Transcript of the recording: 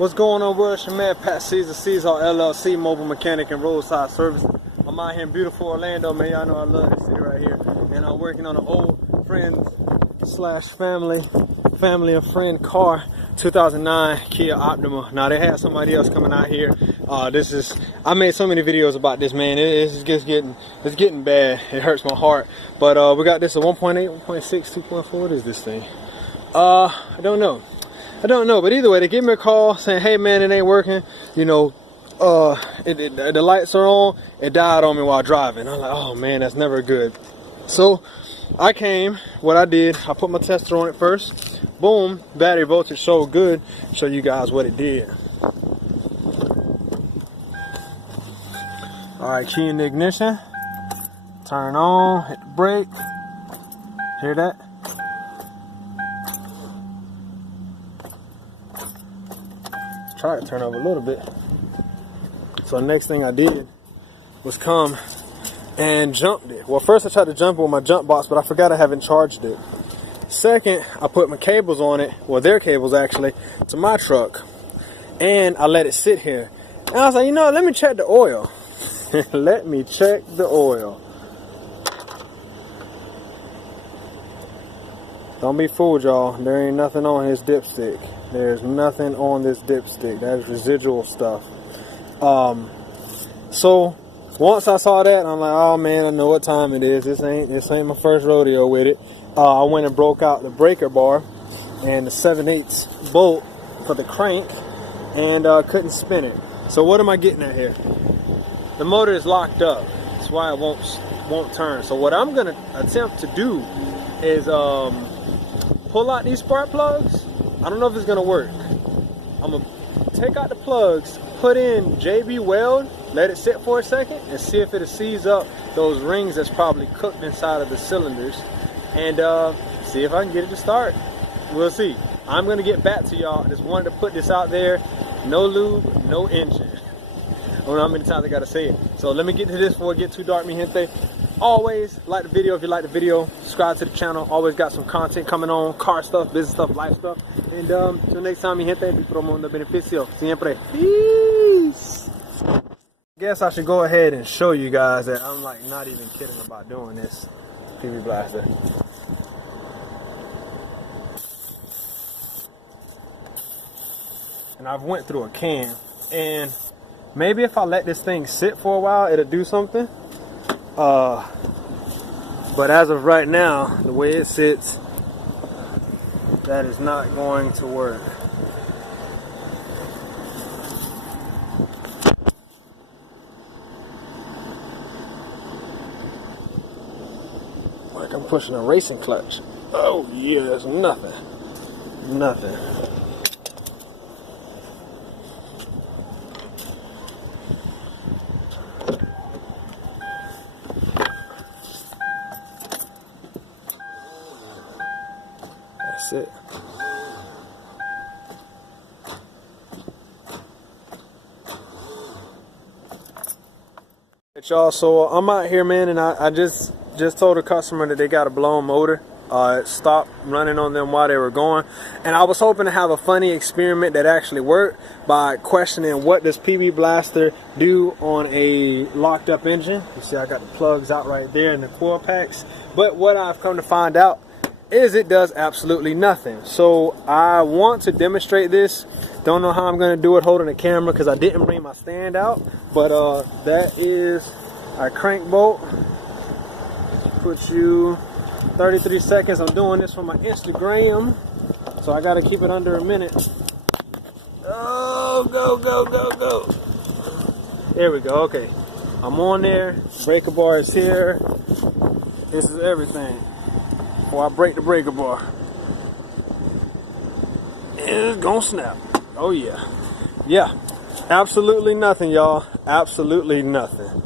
What's going on, world? It's your man Pat Seasall, Seasall LLC, mobile mechanic and roadside service. I'm out here in beautiful Orlando, man. Y'all know I love this city right here. And I'm working on an old friend slash family and friend car, 2009 Kia Optima. Now they had somebody else coming out here. I made so many videos about this, man. It's getting bad. It hurts my heart. But we got this a 1.8, 1.6, 2.4. What is this thing? I don't know, but either way, they gave me a call saying, hey man, it ain't working, you know, the lights are on. It died on me while driving. I'm like, oh man, that's never good. So I came, what I did, I put my tester on it first. Boom, battery voltage showed good. Show you guys what it did. Alright, key in the ignition, turn on, hit the brake, hear that? Try to turn over a little bit. So the next thing I did was come and jumped it. Well, first I tried to jump it with my jump box, but I forgot I haven't charged it. Second, I put my cables on it, well, their cables actually, to my truck, and I let it sit here. And I was like, you know, let me check the oil. Let me check the oil. Don't be fooled, y'all. There ain't nothing on his dipstick. There's nothing on this dipstick. That is residual stuff. So once I saw that, I'm like, oh man, I know what time it is. This ain't my first rodeo with it. I went and broke out the breaker bar and the 7/8 bolt for the crank, and couldn't spin it. So what am I getting at here? The motor is locked up. That's why it won't turn. So what I'm gonna attempt to do is pull out these spark plugs. I don't know if it's gonna work. I'm gonna take out the plugs, put in JB Weld, let it sit for a second, and see if it'll seize up those rings that's probably cooked inside of the cylinders, and see if I can get it to start. We'll see. I'm gonna get back to y'all. Just wanted to put this out there. No lube, no engine. I don't know how many times I gotta say it. So let me get to this before it get too dark, mi gente. Always like the video if you like the video. Subscribe to the channel. Always got some content coming on. Car stuff, business stuff, life stuff. And till next time, mi gente, mi promo beneficio. Siempre. Peace. Guess I should go ahead and show you guys that I'm like not even kidding about doing this PB blaster. And I've went through a can, and maybe if I let this thing sit for a while, it'll do something. But as of right now, the way it sits, that is not going to work. Like I'm pushing a racing clutch. Oh yeah, there's nothing. Nothing. That's it. Y'all, so I'm out here, man, and I just told a customer that they got a blown motor. It stopped running on them while they were going, and I was hoping to have a funny experiment that actually worked by questioning what does PB Blaster do on a locked up engine. You see I got the plugs out right there in the coil packs, but what I've come to find out is it does absolutely nothing. So I want to demonstrate this. Don't know how I'm going to do it holding the camera because I didn't bring my stand out, but that is a crank bolt. Put you 33 seconds. I'm doing this for my Instagram, so I got to keep it under a minute. Oh, go, go, go, go. There we go. Okay, I'm on there. Breaker bar is here. This is everything. Before I break the breaker bar, it's gonna snap. Oh yeah, yeah, absolutely nothing, y'all. Absolutely nothing.